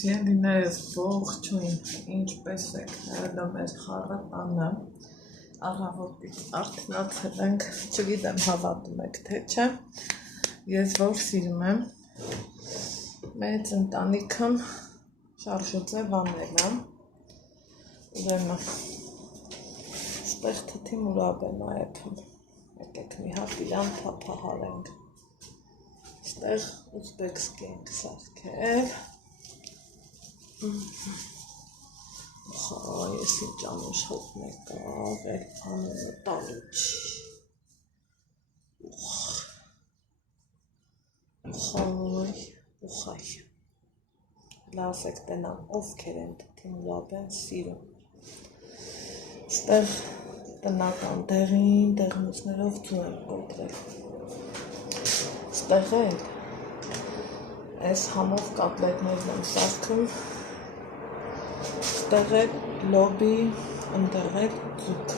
Սիրելիներս ողջույն, ինչպես եք, նայելով մեր խառը տանը, առավոտից արթնացել ենք, չգիտեմ հավատում եք թե չէ, ես որ սիրում եմ մեծ ընտանիքը շարժուձե վանել, ուրեմն ստեղ թթի մուրաբ եմ այեփում, եկեք մի հատ իրան թափահարենք, ստեղ ուզբեկսկի ենք սարքել, ես ինչ անուշ հոտ եկավ, էլ անունը տալու չի, ուխայ, լավ եք տնամ, ովքեր են թթի մուրաբ են սիրում, ստեղ տնական դեղին, դեղնուսներով ձու եմ կոտրել, ստեղ էլ այս համով կատլետներն եմ սարքում, ստեղ էլ լոբի, ընդեղ էլ ձուկ,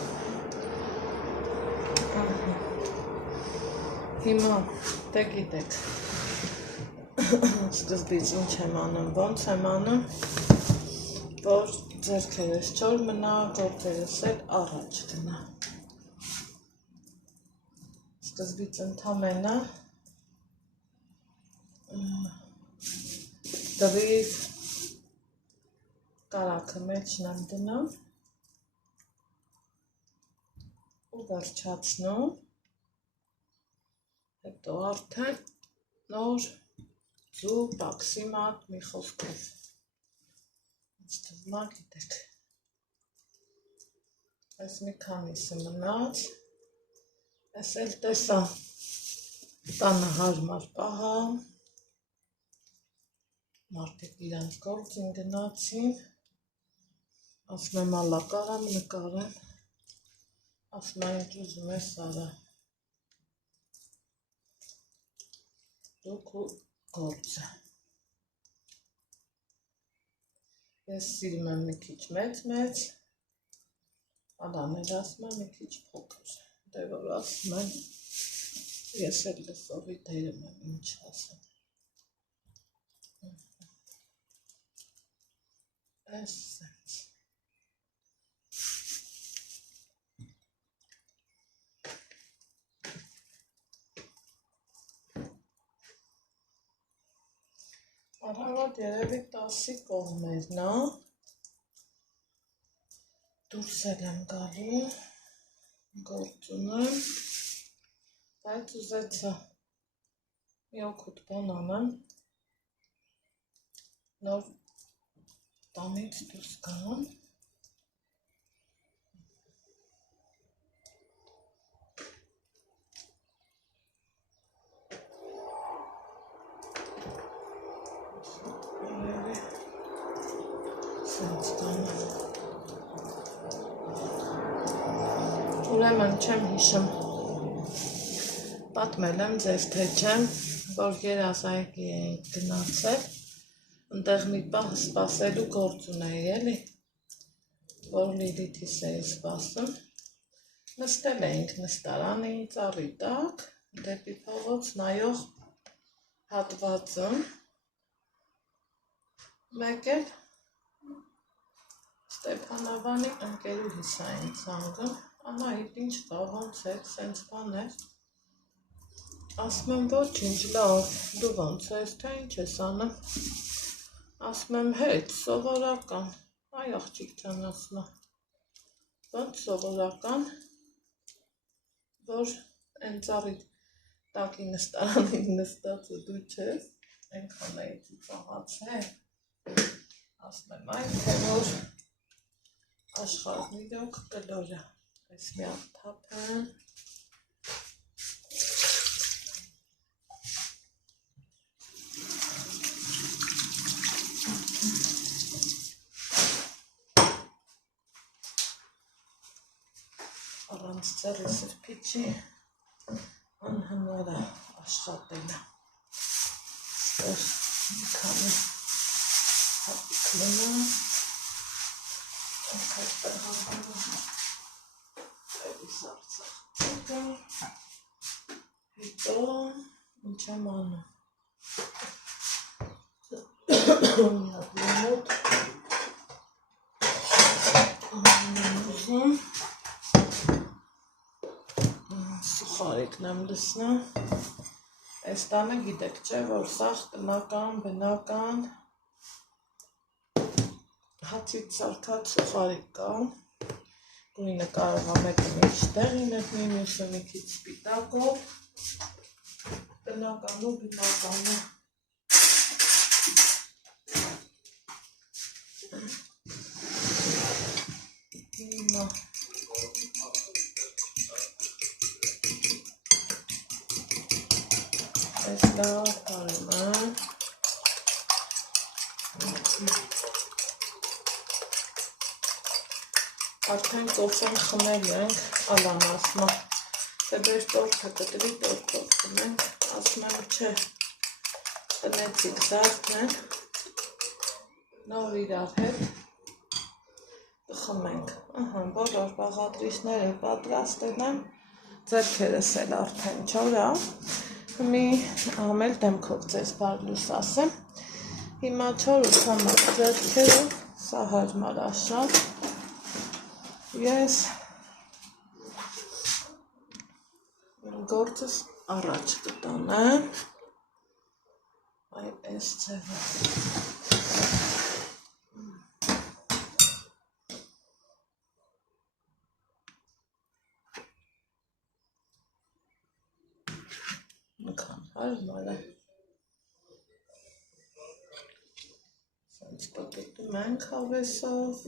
հիմա դե գիտեք, սկզբից ինչ եմ անում, ոնց եմ անում, որ ձեռքերս չոր մնա, գործերս էլ առաջ գնա, սկզբից ընդամենը դրիվ կարակը մեջն եմ դնում ու վերջացնում, հետո արդեն նոր ձու պաքսիմատ մի խոսքով, ինձ թվում է գիտեք, այս մի քանիսը մնաց, այս էլ տեսա տանը հարմար պահա, մարդիկ իրանց գործին գնացին, ասում եմ ալա կարամ նկարեմ, ասում եմ ինչ ուզում ես արա, դու քո գործը, ես սիրում եմ մի քիչ մեծ, ալաներ ասում եմ մի քիչ փոքր, դե որ ասում եմ, ես էլ լսովի դերում եմ, ինչ ասեմ, այս սենց, առավոտ երևի 10-ի կողմերն է, դուրս էլ եմ գալու, գործ ունեմ, բայց ուզեցա մի օգուտ բան անեմ, նոր տանից դուրս գամ, ուրեմն չեմ հիշում, պատմել եմ ձեզ թե չեմ, որ երազայգի էինք գնացել, ընդեղ մի պահ սպասելու գործ ունեի էլի, որ Լիլիթիս էի սպասում, նստել էինք նստարանի ծառի տակ, դեպի փողոց նայող հատվածում, մեկ էլ Ստեփանավանի ընկերուհիս ա ինձ զանգում, Անահիտ ինչ կա, ոնց եք, սենց բան էր, ասում եմ ոչինչ լավ, դու ոնց ես, թե ինչ ես անում, ասում եմ հետ, սովորական, այ աղջիկ ջան ասում է, ոնց սովորական, որ են ծառի տակի նստարանին նստածը դու չես, ենքան էի ծիծաղացել, ասում եմ այն, թե որ աշխարհն իրոք կլոր է, այս մի հատ թափեմ, առանց ծառի սրբիչի անհնար է աշխատելը, ստեղ մի քանի հատիկ մնա, այդտեղ հանդիվում էլի սարցախ հետո ինչ եմ անում մի հատ լիմոն ինքն եմ լսնա, այս տանը գիտեք չէ, որ սաղ տնական, բնական, հացից սարքած սուխարիկ կա, գույնը կարող է մեկը ինչ տեղին էտնի, մյուսը մի քիչ սպիտակով, տնական ու բնական է։ Հիմա այս դա պարում է, արդեն կոֆեն խմել ենք, ալան ասմա, թե բեր տորթը կտրի տորթով խմենք, ասում եմ չէ, տնեցիք զարդն, նոր իրար հետ խմենք, բոլոր բաղադրիչները պատրաստել եմ, ձերքերս էլ արդեն չորա, մի ամել դեմքով ձեզ բարլուս ասեմ, հիմա չոր ու թամակ ձերքերով, սա հարմար աշատ, ես գործս առաջ կտանեմ, այս ձևը, նքան հարմար է, սենց պտտում ենք հավեսով,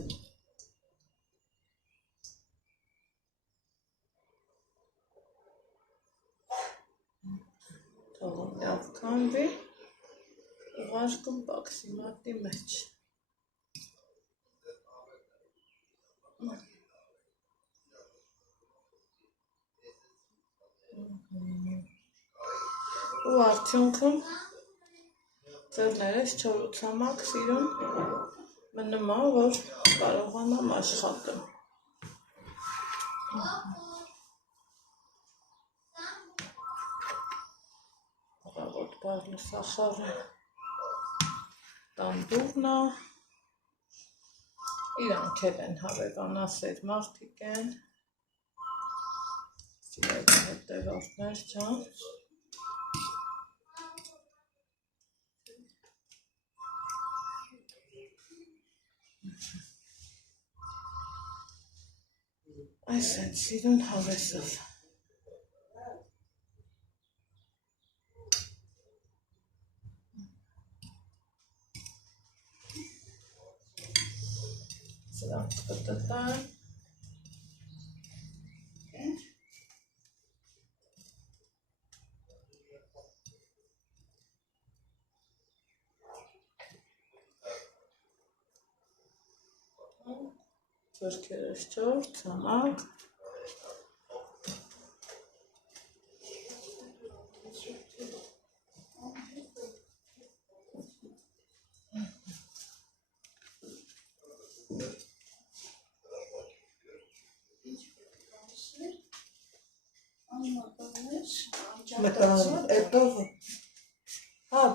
թողում լավ քանդվի, ուղարկում պաքսիմատի մեջ։ Ու արդյունքում ձերներես չոր ու ցամաք սիրուն մնում է, որ կարողանամ աշխատեմ։ Ռավոտ բարլու սախարը տանդուղն է, իրանք էլ են հավևանասեր մարդիկ են, սիրելի հետևորդներ ջան, այս են սիրուն հավեսով։ Սրանք պտտան, ձեռքերս չոր, ցամաք, Էտովը,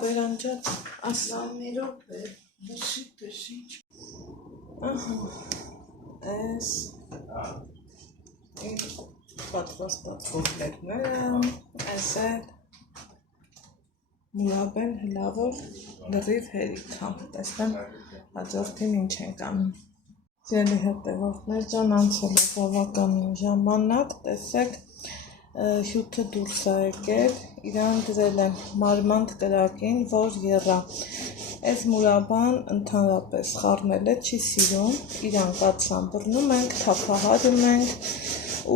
բերանջատ, ասլաներով է, դսի, այս, պատրաստած կոպլետները, այս էլ, մուրաբեն հլավոր լրիվ հերիքամ, տեսնեմ հաջորդին ինչ ենք անում։ Ձելի հետևորդներ ջան, անցել է բավականին ժամանակ, տեսեք, հյութը դուրս է եկել, իրան դրել եմ մարմանդ կրակին, որ եռա։ Այս մուրաբան ընդհանրապես խառնել է, չի սիրում, իրան կաթսան բռնում ենք, թափահարում ենք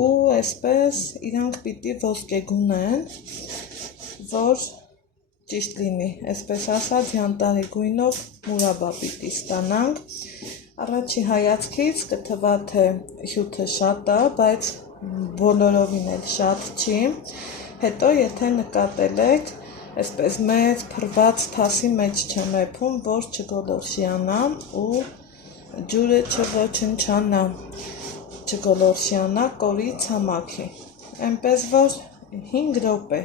ու այսպես իրանք պիտի ոսկեգունեն, որ ճիշտ լինի, այսպես ասած յանտարի գույնով մուրաբա պիտի ստանանք։ Առաջի հայացքից կթվա, թե հյութը շատ է, բայց բոլորովին էլ շատ չի, հետո եթե նկատել եք, այսպես մեծ փռված թասի մեջ չեմ եփում, որ չգոլորշիանա ու ջուրը չոչնչանա, չգոլորշիանա կորի ցամաքի, այնպես որ 5 րոպե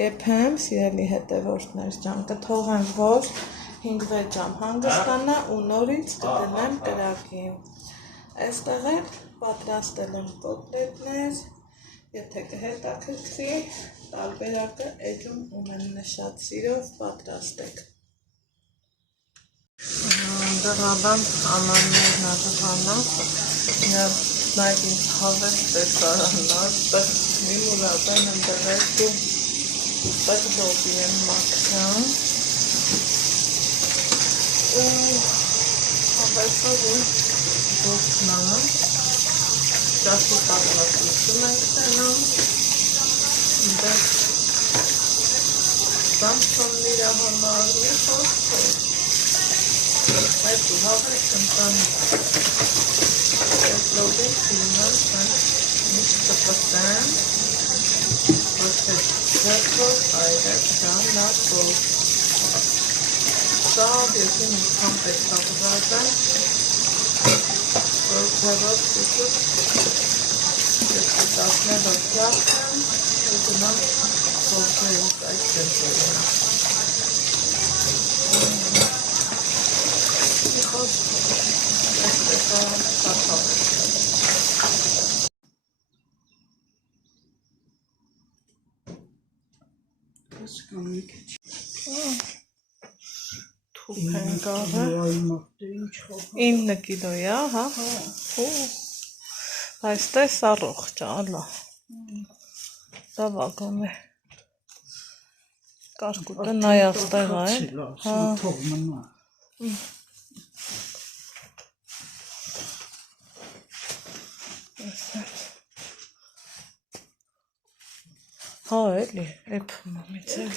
կեփեմ, սիրելի հետևորդներ ջան, կթողեմ, որ 5-6 ժամ հանգստանա ու նորից կդնեմ կրակին։ Այստեղ էլ պատրաստել եմ կոտլետներ, Եթե կհետաքրքրի, տարբերակը էջում ունենշած սիրով պատրաստեք։ Դրադան անաններն ադհանա, նայք ինձ հավես տեսարանար, տեղ մի մուրադան ընդեղեք ու տեղ դոբի եմ մաքրան։ Հավեսով ու դոքնան, ճաշի պատրաստություն ենք տենում, դեղ բանցոն իրա համար մի խոսքով, այդ ու հավես ընտան այդ լոգեն ֆիլման կան միշտ կպստան, ոչ է ձերքով այրեք ժամանակով։ Սա դեպի նիքան պետքավորած է, որ ձերով սուտուտ դեպի տասնելով ճախեն, ու գնամ սովքերից այդ ձերքերին։ Իխոս այս տեսարան կաթավ։ Ես կամ մի քիչ Թուփ են գարը 9 կիլոյա, հա? Այս տես առողջ է, ալա։ Դավագոն է։ Կարկուտը նայած տեղ է, հա։ թող մնա։ Հա, էլի, էփ մամից էլ,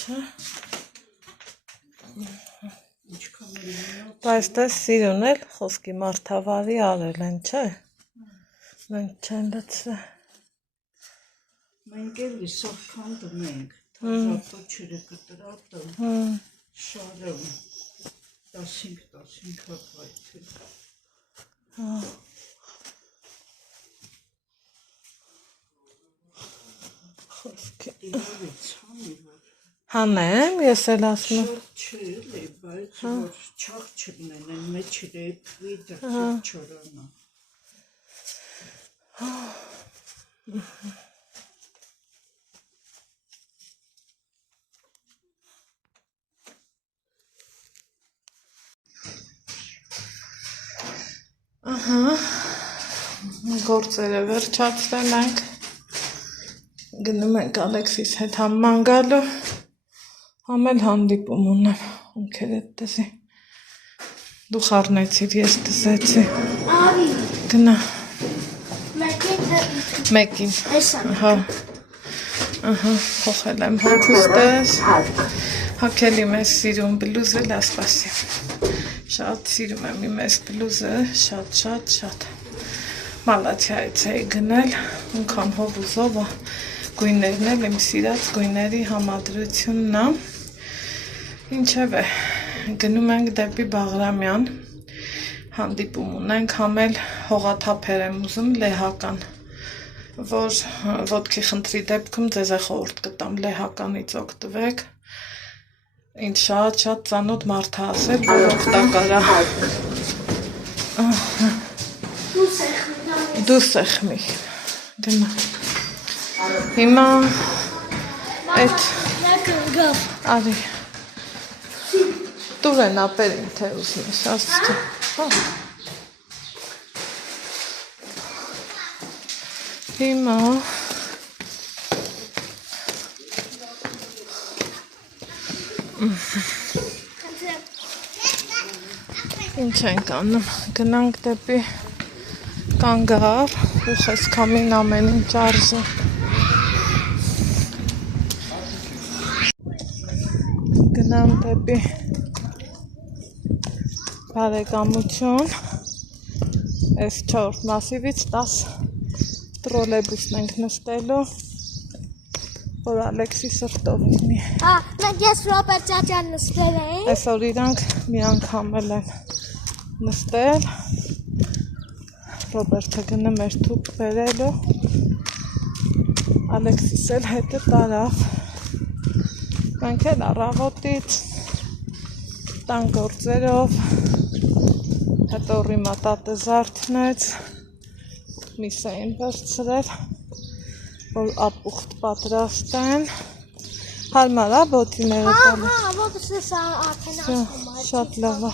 չէ։ Բայց տես սիրուն էլ խոսքի մարդավարի արել են, չէ։ Մենք չեն լծվե։ Մենք էլ սովքան դնենք, թազատո չրը կտրատը, շարում, 15 հատ վայթել։ Խոսքի։ Իրավի ծանի որ։ Հանեմ, ես էլ ասում եմ։ Շատ չէ է, բայց որ չաղ չգնեն, են մեջ ռեպվի դրծիվ չորանա։ Ահա, գործերը վերջացրել ենք, գնում ենք Ալեքսիս հետ համման գալու, համել հանդիպում ունեմ, ունքեր էտ տզի, դու խարնեցիր, ես տզեցի, գնա, մեկին, ահա, հոխել եմ հոգուստես, հակել իմ ես սիրում բլուզել, ասպասի, շատ սիրում եմ իմ ես բլուզը, շատ, մալացյայից էի գնել, ունքան հովուզովը, գույներն էլ իմ սիրած գույների համադրությունն է, ինչև է, գնում ենք դեպի Բաղրամյան, հանդիպում ունենք, համել հողաթափեր եմ ուզում լեհական, որ ոտքի խնդրի դեպքում ձեզ է խորհուրդ կտամ լեհականից օգտվեք, ինձ շատ ծանոթ մարդ է ասել, որ օգտակար է։ Դու սեղմի, գնա։ Հիմա այդ արի տուր են ապերին թե ուզնես, ասկի։ Հիմա ինչ ենք անում, գնանք դեպի կանգար ու խեսքամին ամեն ինչ արժի։ Գնամ դեպի բարեկամություն, այս 4 մասիվից 10 տրոլեյբուսն ենք նստելու, որ Ալեքսի սրտով լինի։ Մենք ես Ռոբերտ Ճաճան նստել ենք։ Այսօր իրանք մի անգամ էլ են նստել, Ռոբերտը գնում էր թուփ բերելու, Ալեքսիս էլ հետը տարավ, մենք էլ առավոտից տան գործերով, հետո ռիմա տատը զարդնեց, միս էին վերցրել, որ ապուխտ պատրաստեն։ Հարմար է բոտիները տալը։ Հա, ոտս սա արդեն ասում է։ Շատ լավ է։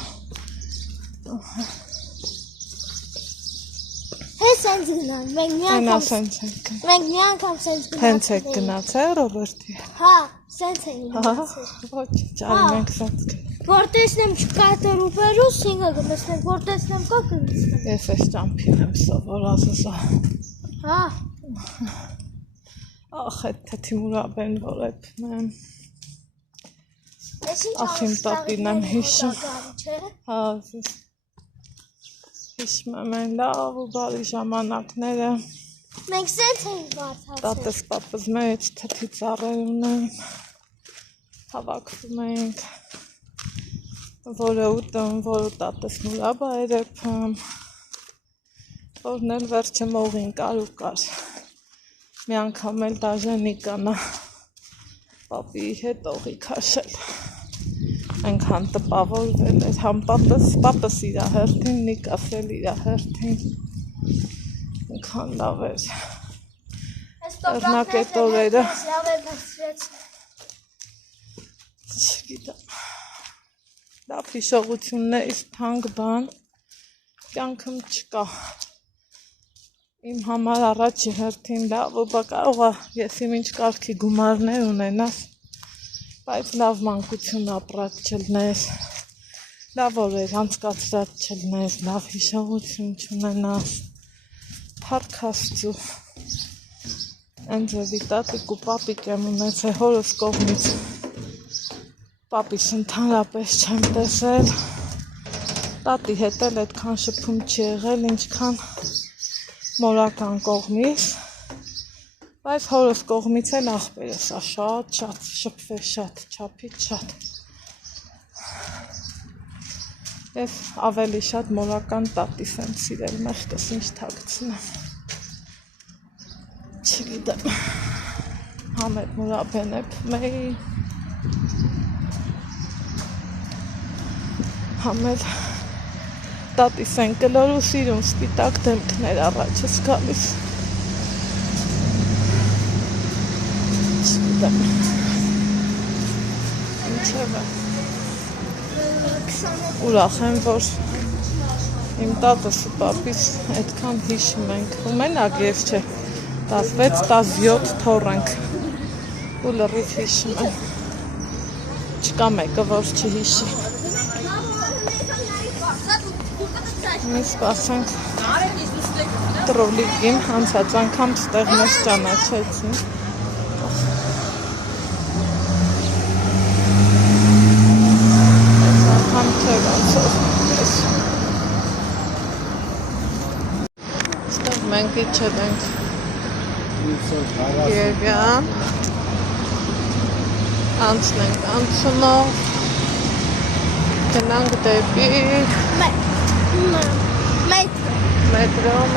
Հենց սենց գնան, մենք մի Այն անգամ ասենց ենք։ մենք մի անգամ սենց գնացել։ Հենց եք գնացել Ռոբերտի։ Հա, սենց են Հա, գնացել։ ոչ, ճարի մենք սենց։ Որ տեսնեմ չկա դրուբերուս, ինքը գնացնենք, որ տեսնեմ կա գնացնենք։ Ես այս ճամփին եմ սովոր ասա։ Հա, Ախ, այդ Թիմուրաբեն որ եմ։ ես ինչ Ախ, իմ տատին եմ հիշում։ չէ։ Հա, հիշում եմ այն լավ ու բարի ժամանակները։ Մենք սենց ենք վարդացել։ Տատս պապս մեջ թթի ծառեր ունեն, հավաքվում ենք, որը ուտում, որը տատս մուրաբա էր էպում, որն էլ վերջը մողին կար ու կար, մի անգամ էլ դաժենի կանա, պապի հետ օղի քաշել, այնքան տպավորվել էր, համ պապս իրա հերթին, նիկաս էլ իրա հերթին, այնքան լավ էր։ Եղնակ էտ օրերը, չգիտեմ, լավ հիշողություններից թանկ բան, կյանքում չկա, իմ համար առաջի հերթին լավ ու բա կարող է ես իմ ինչ կարգի գումարներ ունենաս, բայց լավ մանկություն ապրած չլնես, լավ օրեր անցկացրած չլնես, լավ հիշողություն չունենաս, փառք Աստծու։ Այն ձևի տատիկ ու պապիկ եմ ունեցել հորս կողմից, պապիս ընդհանրապես չեմ տեսել, տատի հետ էլ այդքան շփում չի եղել, ինչքան մորական կողմից, բայց հորս կողմից էլ ախպերս է շատ շփվել շատ, չափից շատ։ Ես ավելի շատ մորական տատիս եմ սիրել, մեղքս ինչ թաքցնեմ։ Չգիտեմ, համ էտ մուրաբեն էպում էի, համ էլ տատիս են կլոր ու սիրում սպիտակ դեմքներ առաջս գալիս։ Չգիտեմ, ինչև է, ուրախ եմ, որ իմ տատս ու պապիս այդքան հիշում ենք, ու մենակ ես չէ, 16-17 թոր ենք ու լրիվ հիշում եմ, չկա մեկը, որ չհիշի։ Մի սպասենք տրոլիկին, անցած անգամ ստեղ մեզ ճանաչեցին։ Այս անգամ չէ ոնցով ես։ Ստեղ մենք իջել ենք Գերգան, անցնենք անցումով, գնանք դեպի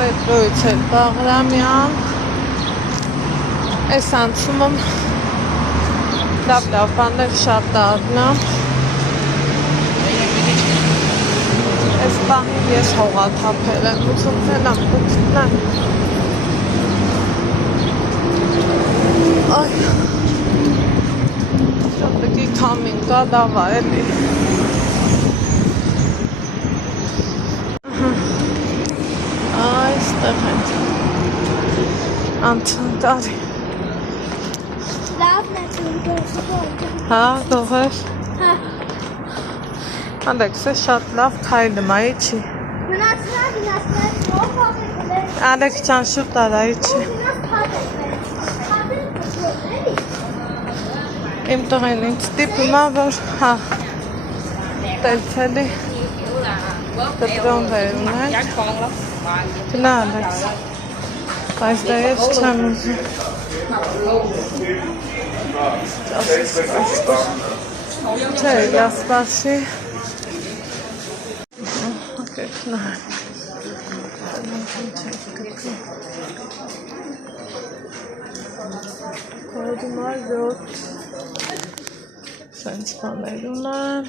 մետրոյից էլ Բաղրամյան, այս անցումում լավ բաներ շատ դառնամ, այս պահին ես հողաթափել եմ, ուզում թենամ կուտնեմ, այ, շատկի կամին կա լավա էլի, այստեղ ենք անցանտարի։ Լավն է գողը։ Հա, գողեր։ Հա։ Ալեքսը շատ լավ քայլում է, իջի։ Մնացնա, Ալեքս ջան շուտ արա, իջի։ Իմ տղեն ինձ տիպում է, որ հա, տելցելի դրոն վեր ունենք։ Գնա Ալեքս, բայց դա ես չեմ ուզում։ Չէ, լավ սպասի։ Գնա։ Հոդումար յոտ սենց բաներ ունեն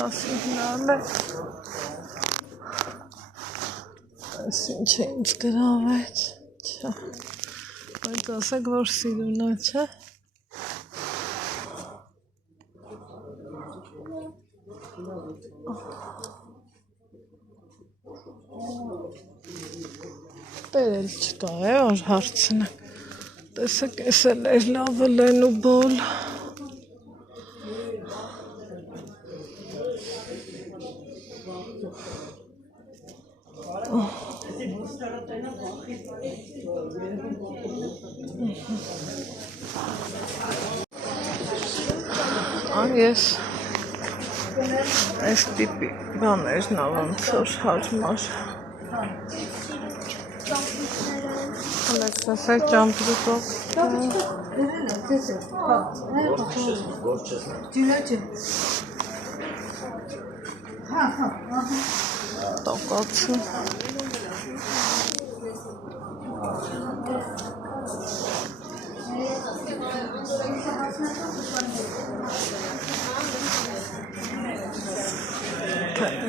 սպասի հնալ է Ինչ ինձ գրավեց, չա, բայց ասեք, որ սիրուն է, չէ։ Տերել չկա է, որ հարցնեք, տեսեք, ես էլ էր լավը լեն ու բոլ։ Ես այս տիպի բաներն ոնց որ հարմար։ Ալեքսասը ճամպրուկով։ Տոկացը։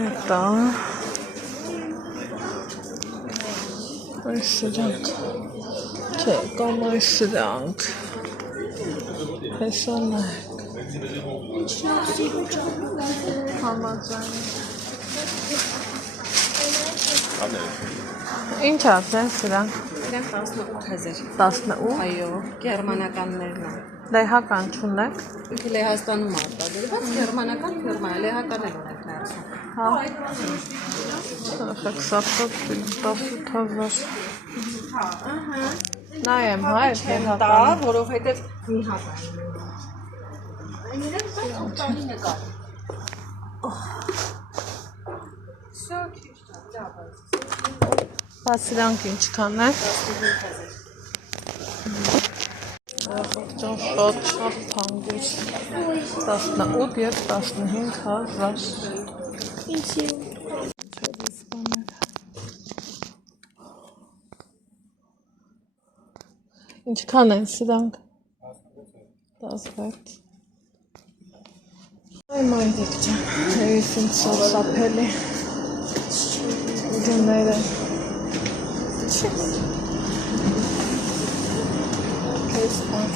Это այսրանք չէ, կամ այսրանք հեսանակ համաձայն ինչ արդեն սրանք Իրանք 18,000 18 այո, գերմանականներն են լեհական չունեք ինքը Լեհաստանում արտադրված գերմանական ֆիրմա է, լեհական էլ ունենք ներսում հա ախեք սապտոտ 18,000 նայեմ հա այս դա, որովհետև մի հատ այն իրենք տանի նկար Բա սրանք ինչքան է 15,000 շատ թանկ է 18 և 15,000 Ինչի։ Ինչքան են սրանք 16 Այ մայրիկ ջան, ես ինձ սարսափելի գները Քեզ բան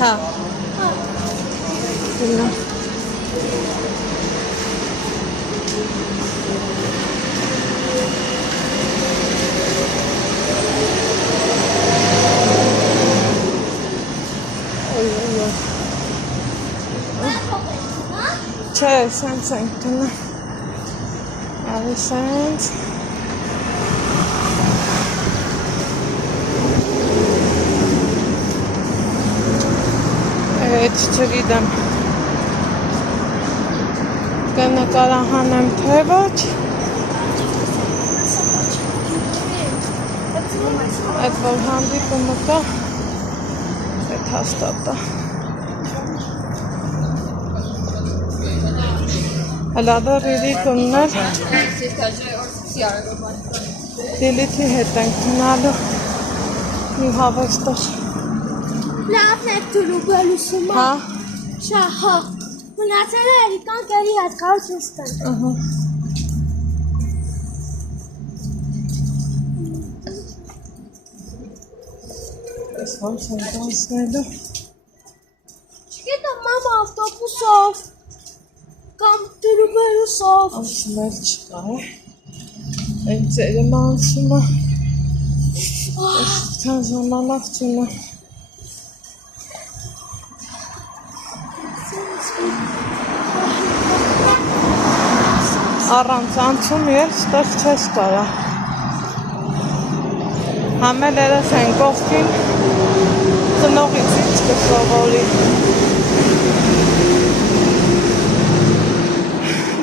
Հա Դինա Չէ, սենց ենք դնա Ալի սենց Էդ չգիտեմ կնկարահանեմ թե ոչ Այդ որ հանդիպումը կա Այդ հաստատ է Հլադը ռիրիկուններ Դիլիթի հետ ենք տնալու մի հավեստոր Լավն եք դուրու բելուսումը Հա Շա, հա Մնացել է երիկան կերի հատկարություն ստան Ես ոնց եմ դանսնելու Չգիտեմ մամա ավտոբուսով Կամ դուրու բելուսով Անցնել չկա Այն ծերը մանցումը Այսքան ժամանակ չունը Առանց անցում և ստեղ չես կարա Համել երեխեն կողքին ծնողից ինչ կսովորի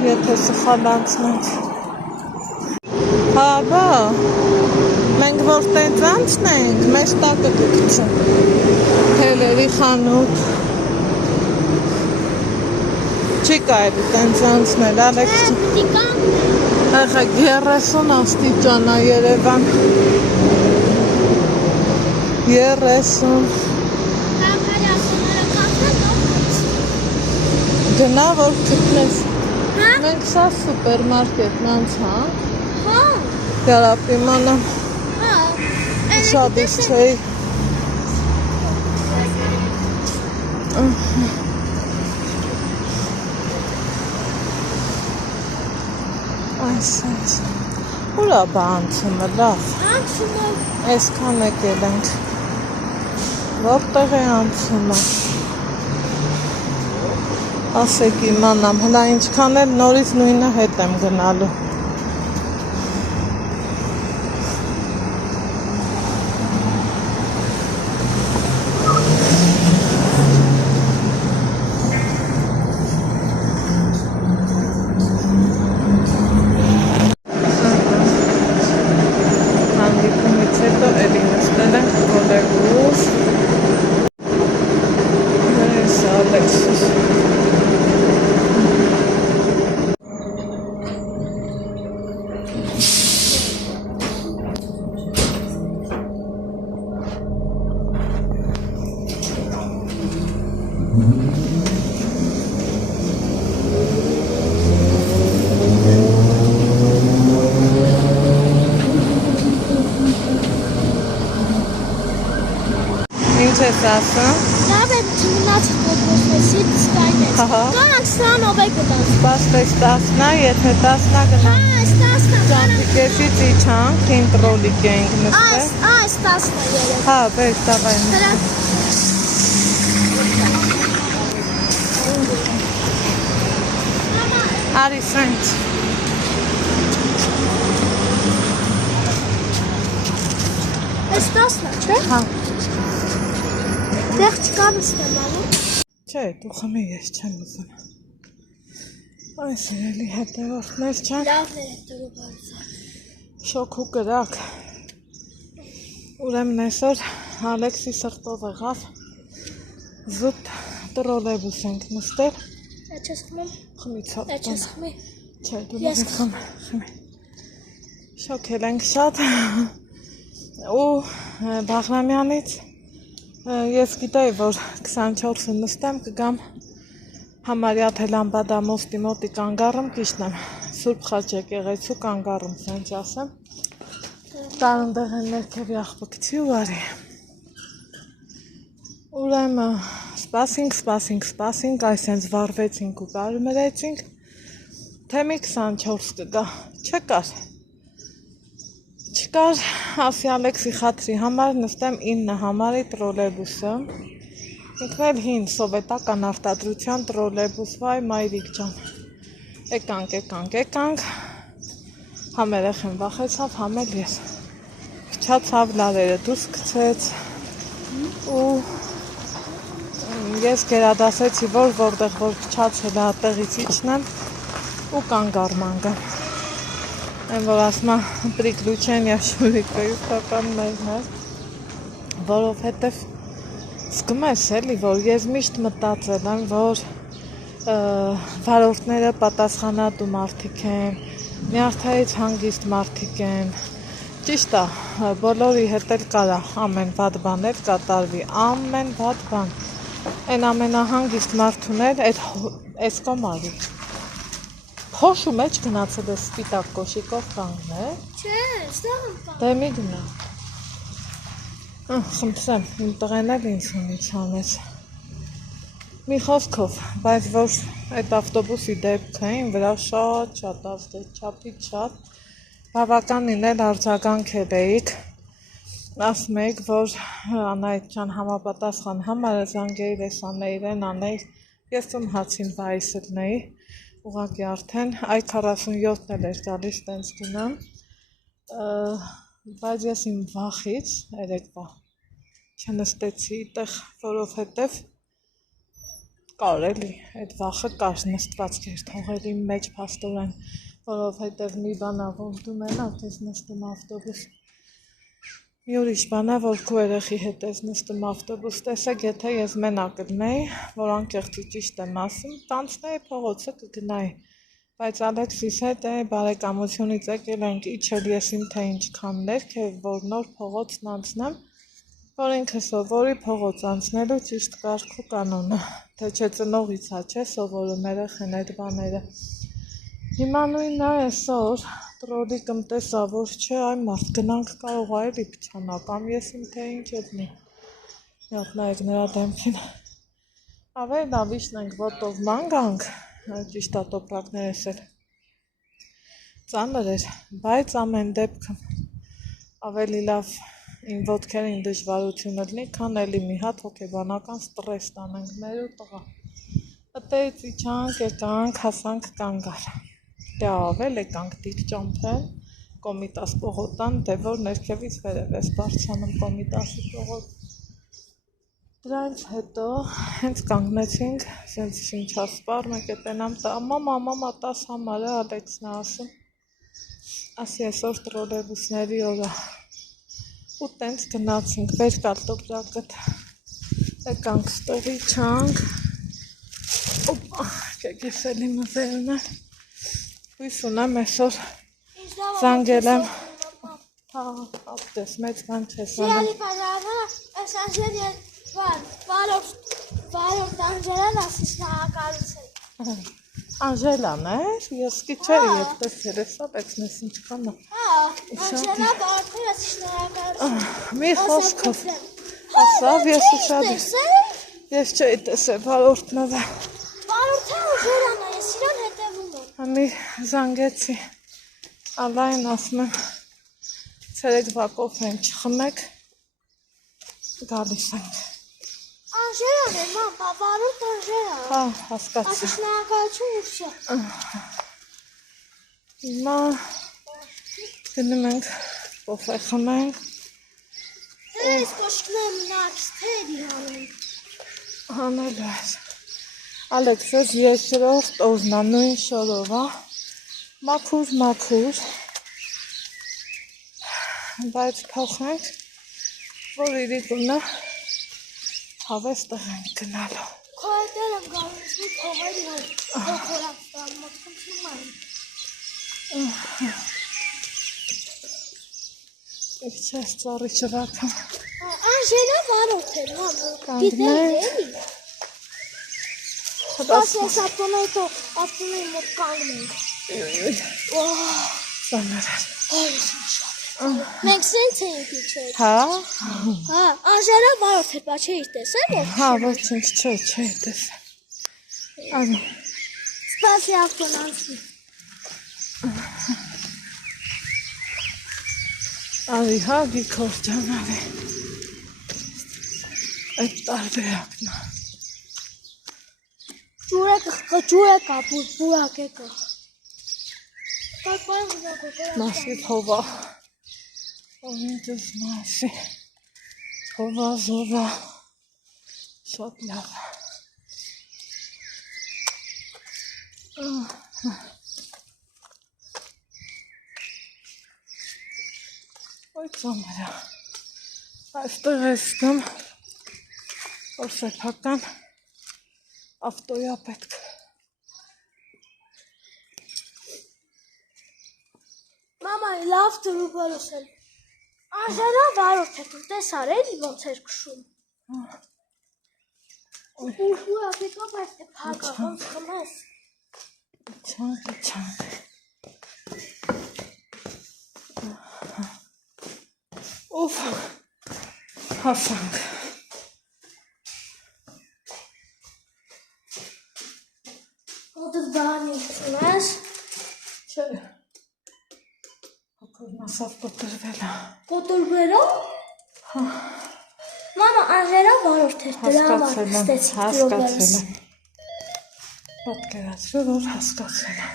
Եթե սխալ անցնենք Հա բա Մենք որ տենց անցնենք մեզ տակը կգցը Թելերի խանութ Չի կարելի տենց անցնել Ալեքս Տիկան Եղեք 30 աստիճան է Երևան 30 Կամ հրասոնարը կապնեն Գնա որ գտնես։ Հա։ Մենք սա սուպերմարկետն անցանք։ Հա։ Գարապ իմանամ Հա։ շատ իսկ չէի։ Այսպես։ Ուրա բանցումը լավ։ Անցումը Այսքան եկել ենք։ Որտեղ է անցումը։ Ասեք իմանամ, հլա ինչքան էլ նորից նույնը հետ եմ գնալու։ Հանդիպումից հետո էլի նստել ենք տրոլեյբուս։ Այս Ալեքսիս։ Ինչ ես ասում։ լավ է գնացել ոդրոսից սկայնես։ Ահա։ Կանանք սրանով է գնաց։ Սպասվեց 10-նա, եթե 10-նա Հա, գնանք այս 10-ը։ Ճամպիկեցից իջանք, հին տրոլիկ էինք նստել։ Այս 10-ը երեք։ Հա, բեր, դավայ։ Հələ Արի սենց։ այս 10-ը, չէ՞։ Հա։ Դեղ չկա նստեմ անում։ Չէ, դու խմի ես չեմ ուզում։ Այս էլի հետևորդներ չան։ Լավն է դրու բարձր։ Շոք ու կրակ։ Ուրեմն այսօր Ալեքսի սրտով եղավ զուտ տրոլեյբուս ենք նստել։ Այդ չես խմում։ Խմի ցած։ Այդ չես խմի։ Չէ, դու Ես լավ խմի։ Շոքել ենք շատ։ Ու Բաղրամյանից ես գիտեի, որ 24-ը նստեմ կգամ համարյա թե լամբադամոստի մոտի կանգառում, ճիշտ եմ, Սուրբ Խաչ եկեղեցու կանգառում, սենց ասեմ, տարնդեղ են ներքևի աղբկցի ու արի։ Ուրեմն սպասինք, այսենց վարվեցինք ու կարմրեցինք, թե մի 24 կգա, չկար, ասի Ալեքսի խաթրի համար նստեմ 9 համարի տրոլեյբուսը, ինքն էլ հին սովետական արտադրության տրոլեյբուս, վայ մայրիկ ջան, եկանք, համ երեխեն վախեցավ, համ էլ ես, փչացավ լարերը դուրս գցեց ու ես գերադասեցի, որտեղ որ փչացել է տեղից իջնեմ ու կանգառման գամ, այն որ ասմա պրիգլուչենիա շուրիկայութական մերն է, որովհետև զգում ես էլի, որ ես միշտ մտածել եմ, որ վարորդները պատասխանատու մարդիկ են, նյարդայից հանգիստ մարդիկ են, ճիշտ է, բոլորի հետ էլ կարա ամեն վատ բան էլ կատարվի, ամեն վատ բան, այն ամենահանգիստ մարդուն էլ այս կոմարի, փոշու մեջ գնացել է սպիտակ կոշիկով կանգնել, Չէ, ստեղ եմ կա։ դե մի գնա, խնդրեմ, իմ տղեն էլ ինձ ունի չանեց, մի խոսքով, բայց որ այդ ավտոբուսի դեպքային վրա շատ ազդեց, չափից շատ, բավականին էլ արձագանքել էիք, ասում էիք, որ Անահիտ ջան համապատասխան համարը զանգեիր ես անեիր, ես ում հացին վայսը լնեի, ուղղակի արդեն այ 47-ն էլ էր գալիս տենց գնամ, բայց ես իմ վախից երեկվա չնստեցի տեղ, որովհետև կար էլի, այդ վախը կար նստվածք էր թողել իմ մեջ փաստորեն, որովհետև մի բանա, որ դու մենակ ես նստում ավտոբուս, մի ուրիշ բանա, որ քո երեխի հետ ես նստում ավտոբուս, տեսեք, եթե ես մենակ լնեի, որ անկեղծի ճիշտ եմ ասում, կանցնեի փողոցը կգնայի, բայց Ալեքսիս հետ բարեկամությունից եկել ենք իջել ես իմ թե ինչքան ներքև, որ նոր փողոցն անցնեմ, որ ինքը սովորի փողոց անցնելու ճիշտ կարգ ու կանոնը, թե չէ ծնողից հա չէ սովորում երեխեն այդ բաները։ Հիմա նույնն է այսօր տրոլի կմտեսավոր չէ, այ մարդ գնանք կարող է էլի փչանա կամ ես իմ թե ինչ էլի։ Եվ նայեք նրա դեմքին։ Ավելի լավ իշնենք ոտով ման գանք, ճիշտ է տոպրակներս էլ ծանր էր, բայց ամեն դեպքում ավելի լավ իմ ոտքերին դժվարություն լինի, քան էլի մի հատ հոգեբանական ստրես տանենք մեր ու տղա։ Ըտեից իջանք, եկանք, հասանք կանգար։ Դե ավել եկանք դիք ճամփեն, Կոմիտաս պողոտան, դե որ ներքևից վերև ես բարձանում Կոմիտասի պողոտ։ Դրանից հետո հենց կանգնեցինք, սենց շնչասպար, մեկ է տենամ տա, մամա, 10 համար է Ալեքսն է ասում, ասի այսօր տրոլեյբուսների օր է։ Ու տենց գնացինք, վեր կալ տոպրակըտ, եկանք ստողի չանք, կեգես էլի մզերն է, հույս ունեմ այսօր զանգել եմ, ապտես, մեծ բան չես անում։ Սիրալի պարավը, այս անժել են վարորդ անժելան ասիս նահակալուցել։ Անժելան էր, ես կի չէի ետ տեսել ես ատեքնես ինչքան է։ Անժելա բարդեր ասիս նահակալուցել։ Մի խոսքով, ասավ ես ուշադիր, ես չէի տեսել վարորդնովը։ Վարորդը անժելան է, ես իրան հետևում եմ։ Համի զանգեցի, ալայն ասում եմ, ցերեկ կոֆեն չխմեք, գալիս ենք։ Անժելան է, մամ, վարորդ անժելան։ Հա, հասկացա։ Ասիս նահակալություն ուրսը։ Հիմա գնում ենք կոֆե խմենք։ Ես կոշկնեմ նաքս, թերի հանում։ Հանելու ես։ Ալեքսես երկրորդ օզնա նույն շորով, մաքուր, բայց փոխենք, որ իրիկունը հավես տեղ ենք գնալու։ Քո հետել եմ գալիս մի փողերի հոքորակ տան մոտքում չիման։ Եկ չես ծառի չվակում։ Անժելա վարորդ էր, մամ, Կանգնենք։ գիտել էլի։ Սպաս ես ապտունեի մոտ կանգնենք։ Սանար էր։ Մենք սենց էինք իչել։ Հա, Հա, անժելա վարորդ էր, բա չէիր տեսել որ։ հա, ոչինչ չէի տեսել։ Անի, Սպաս է ապտուն անցնի։ արի, հա, գիքոր ջան, արի։ Այդ տարբերակն է։ Ջուրը կա, բուրակ է կա։ Մասի փովա։ Ինձ մասի փովա զովա շատ լավ Ոյ ծամերա այստեղ ես գամ որ սեփական ավտոյա պետք Մամա, լավ դրուբարոս էլ Անժելա վարորդ էր, տեսար էլի ոնց էր քշում։ Ու ապեկա բայց թե փակա, ոնց խմես։ Իչանք։ Ուֆ, հասանք։ Ոտս բանի չունես։ Չէ։ Հոքորն ասավ կոտրվել է։ Կոտրվելո։ Մամա, Անժելա վարորդ էր, դրա համար ստեցիք դրոբերս։ Պատկերացրու, որ հասկացել եմ։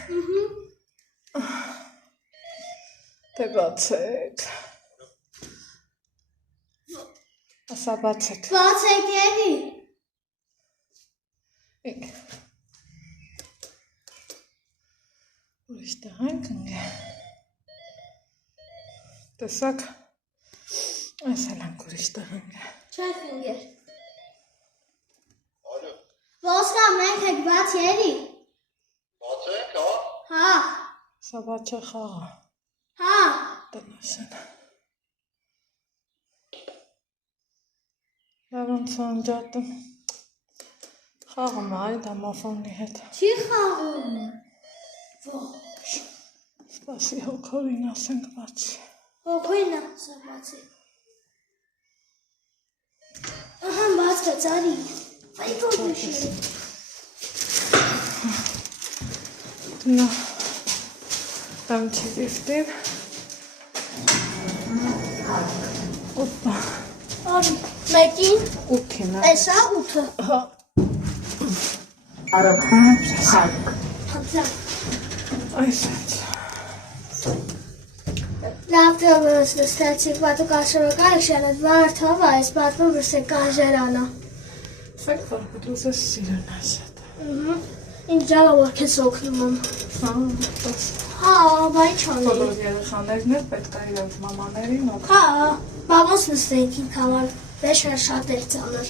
Դե բացեք։ Ասա բացեք։ Բացեք էլի։ Ուրիշ տեղ ենք ընգե։ Տեսակ, այս էլ ենք ուրիշ տեղ ընգե։ Չեք ընգեր։ Ոսկա մենք եք բաց էլի։ Բացեք, հա։ Հա։ Սա բաչ է խաղը։ Հա։ Տնասեն։ ոնց անջատում։ Խաղում է այդ ամաֆոնի հետ։ Չի խաղում։ Ո՞չ։ Սպասի հոգովին ասենք բացի։ Հոգույն է սա բացի։ Ահա բացվեց արի։ Այ ո՞չ է։ Դնա там չիվիստին Օպա Արի մեկին 8-ին է էսա 8-ը հա Հատլա այսպես Լավ դուրս ստացիկ բատու կաշրոկա շանը վարդով այս բատու բրսե կաժերանը Սեք որ դուս ես սիրուն ասատ Ինչ ջավա որ քեզ օգնում եմ Հա, բայ չանի Բոլոր երեխաներն էլ պետք է իրենց մամաներին օգնեն Հա, բաբոս նստենք ինք համար Վեշը շատ էր ծանր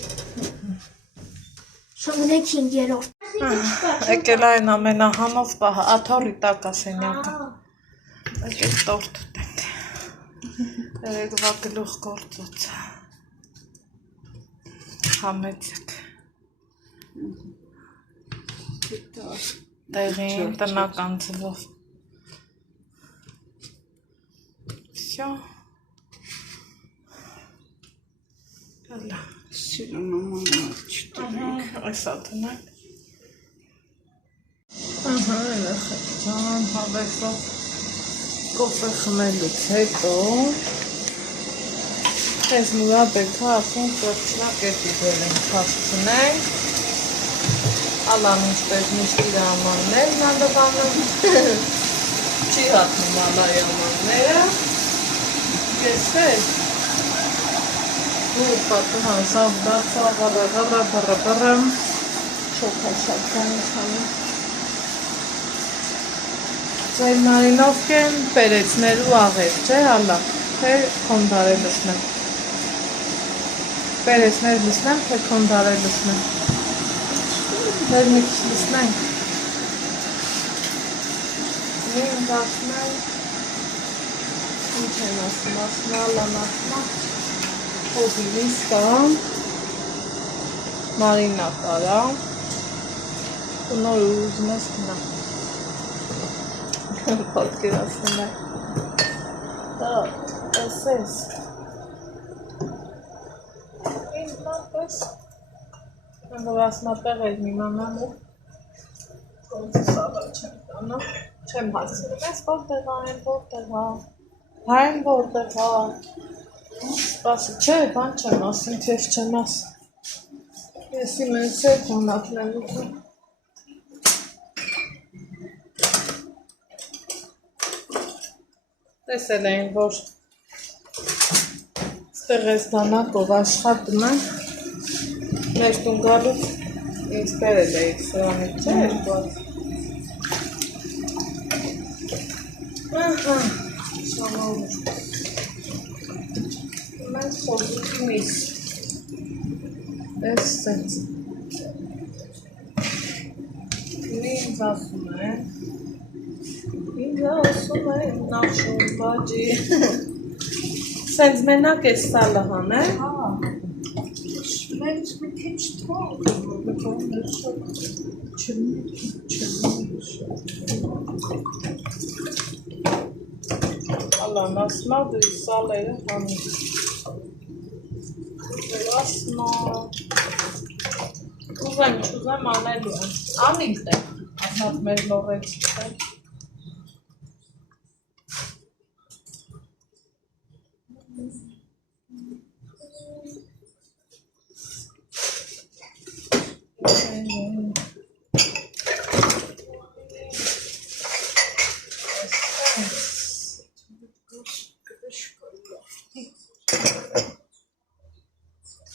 Շոմնեք 5-րդ Եկել այն ամենահանով պահը աթորի տակ ասենյակը Եկել տորտ ուտենք Երեգվա գլուխ գործոց Համեցեք Տեղին տնական ձվով Всё Հալա Սիրուն մամա Այսա տնակ Ահա երեխեք ջան հավեսով կոֆե խմելուց հետո Այս մուրաբեկը ասում կրճնակետի դել ենք հասցնենք Ալան ինչպես միշտ իր ամաններն ալվանում Չի հատնում ալայի ամանները Ես էլ Ու պատուհան սավ բացա վառը Չոքա շատկան քանի Ձեր մարինովկեն պերեցներու աղեր չէ հալա Թե քոնդարե լսնեմ Պերեցներ լսնեմ թե քոնդարե լսնեմ Մեր մի քիչ լսնենք Մենք ասում են Ինչ են ասում, ասնալան ասում Հոբինիս կա Մարինա կարա Ու նոր ուզում ես կնա Պատկեր ասում է Դա, էսես Ինչ նապես Որ ասմատեղ էր մի մաման ու ոնց սաղը չեմ տանա չեմ հասցնում ես որտեղ այն որտեղ այն որտեղ սպասի չէ բան չեմ ասում քեզ չեմ ասում ես իմ ես էր բանակնեմ ու տեսել էին որ ստեղ ես բանակով աշխատում են Մեր տուն գալուց ինձ բերել էիք սրանից չէ երկված Ահա, շամավոր Մենք խոզուքի միս Ես սենց Ինձ ասում է Ինձ ասում է նախշում բաջի Սենց մենակ ես սալը հան է Մենք մի քիչ թող Ալան ասմա դու սալերը հանի Դու ասմա Ուզեմ չուզեմ անելու եմ Անիգդ է ասատ մեր լողեց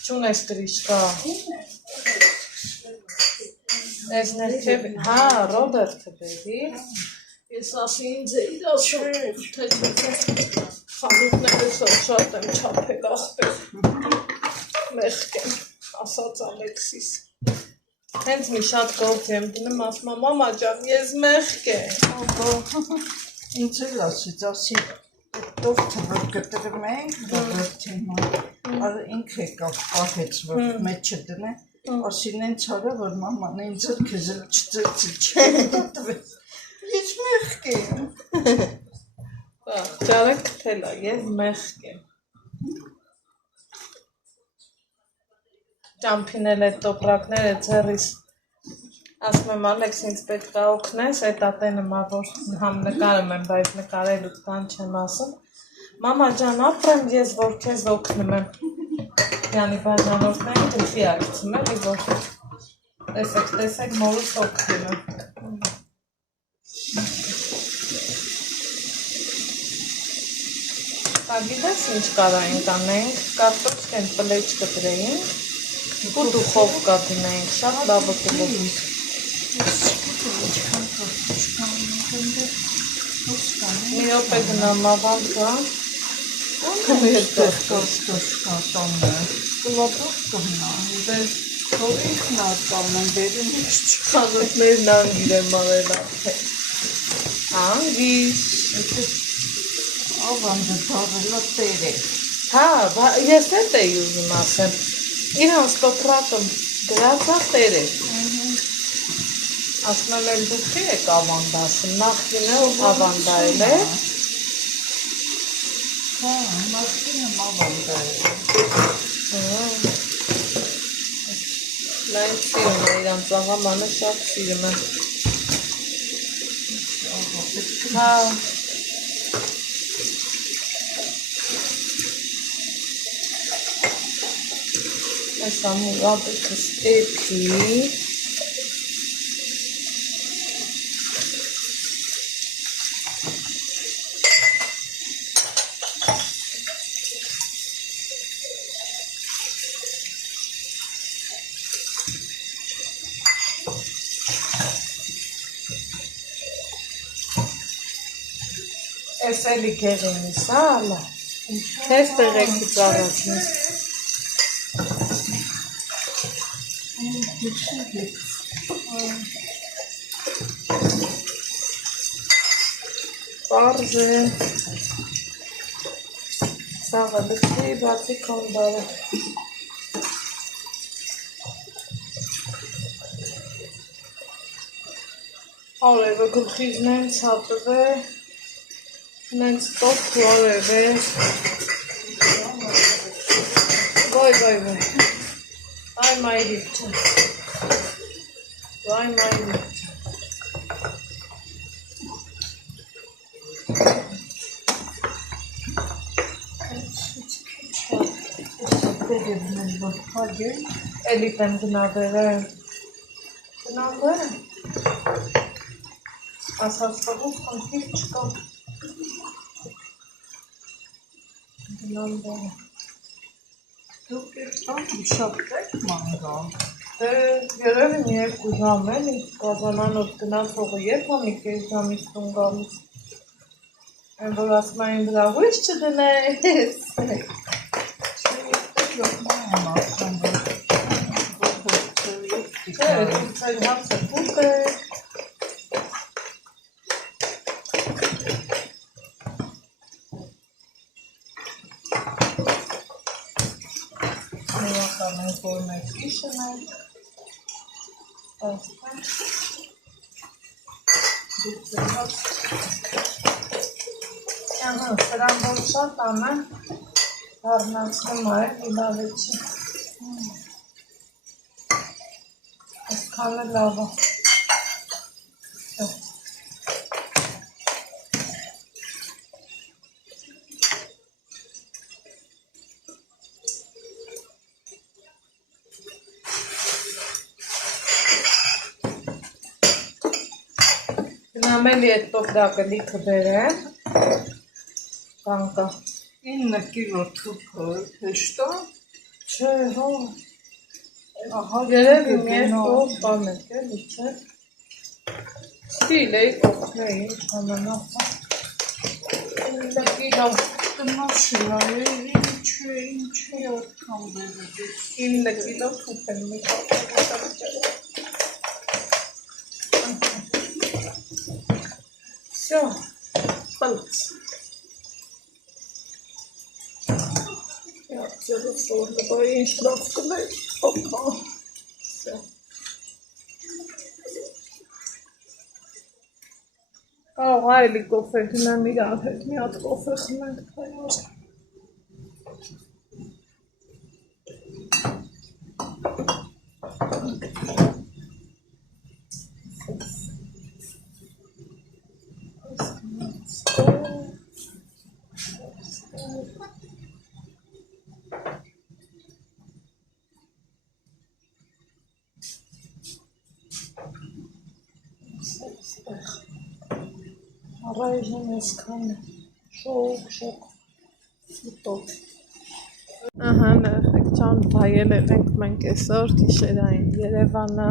Չունես տրիշկա Ես ներքև, հա, Ռոբերտը բերի Ես ասի ինձ է իր ասում Թե խանութներս շատ եմ չապել աղբեր Մեղք եմ, ասաց Ալեքսիս Հենց մի շատ գործ եմ դնում, ասում եմ, մամա ջան, ես մեղք եմ Ինչ էլ ասից, ասի Տորթը որ կտրում ենք, դրթիմը, ինքը եկավ պահեց, որ մեջը դնե, ասին են ցարը, որ մաման են ձր քեզել չծեցի չեն դատվեց, ես մեղք եմ։ Ճարը կթել է և մեղք եմ։ Ճամփինել այդ տոպրակները ձեռիս, ասում եմ Ալեքս ինձ պետք է օգնես, այդ ատենը մա որ համ նկարում եմ, բայց նկարելուց բան չեմ ասում, մամա ջան ապրեմ ես, որ քեզ օգնում եմ, յանի բաժանորդներին գլխի ակցում էլի, որ տեսեք մորուս օգնում եմ։ Գիտես ինչ կարայինք անենք, կարտոֆիլ պլեջ կտրեինք, ու դուխովկա դնենք, շատ լավը կլուր։ Մի րոպե գնամ ավանդվա, խազոտներն անգիր եմ արել արդեն։ Անգիր։ Ավանդը դարելա տեր է։ Հա, ես էլ էի ուզում ասեմ, իրանց տոպրակը գրածա տեր է։ Ասում եմ էլ դուք չի եք ավանդ ասում, նախկինը ավանդայել է։ Հա, նախկինը ավանդայել է։ Լայն սիրում է իրանց աղամանը շատ սիրում է։ Հա։ Այս ամուրաբիքս էպի, Ես էլի գեղինիս, ալա, քեզ տեղեքից առաջնի։ Պարզ է, սաղը լսի, բացի կոնդարը։ Արևը գլխիզն են ծատվ է, նենց տոք արև է, վայ, այ մայրիք չը, վայ մայրիք չը։ Էլի տեմ գնավերը, ասացվաղով խնդիր չկա, գնավերը, Դուք եկան իշապտեք մանգա։ երևի մի երկու ժամ էլի, կազանանոց գնացողը երբ ամի կես ժամից տուն գալիս, են որ ասում այն դրա հույս չդնես, Ձեր հացը փուկ է, Միական ենք որ մեկ իշն ենք, սրան որ շատ ամեն հարնացնում է իլավեչի, այսքանը լավ է, Գնամելի էտ տոպրակը լիքը բերեմ, բանկա, 9 կիլո թուփը հեշտա, չէ, հո, երևի մի երկով բան եք էլի, չէ, ստիլ էի կողքնեի, ինչ համանախա, 9 կիլո, տնաշիլա է, ինչ է ոտքան բերեդես, 9 կիլո թուփ եմ մի կողքնեի, Всё, պլց, Սովորաբար ինչ լավ կլեր, օքա։ Կարող այլի կոֆե գնամ իրար հետ, մի հատ կոֆե խմենք, հայար։ Առայժմ այսքան է, շոկ, ուտով։ Ահա նեղեքչան վայել ենք մենք այսօր գիշերային Երևանը,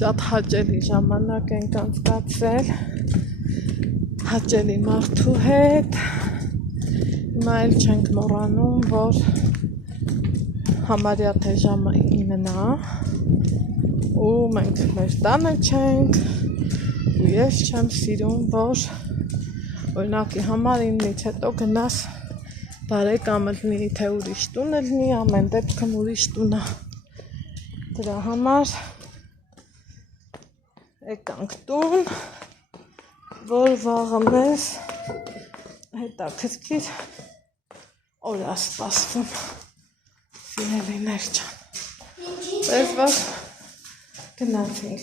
շատ հաճելի ժամանակ ենք անցկացրել, հաճելի մարդու հետ, հիմա էլ չենք մոռանում, որ համարյա թե ժամը 9-ն է, ու մենք մեր տանը չենք, ու ես չեմ սիրում, որ օրինակի համար 9-ից հետո գնաս բարեկամը լինի, թե ուրիշ տուն լինի, ամեն դեպքում ուրիշ տուն է։ Դրա համար եկանք տուն, որ վաղը մեզ հետաքրքիր օր է սպասվում, սիրելիներ ջան։ Պես որ գնացինք։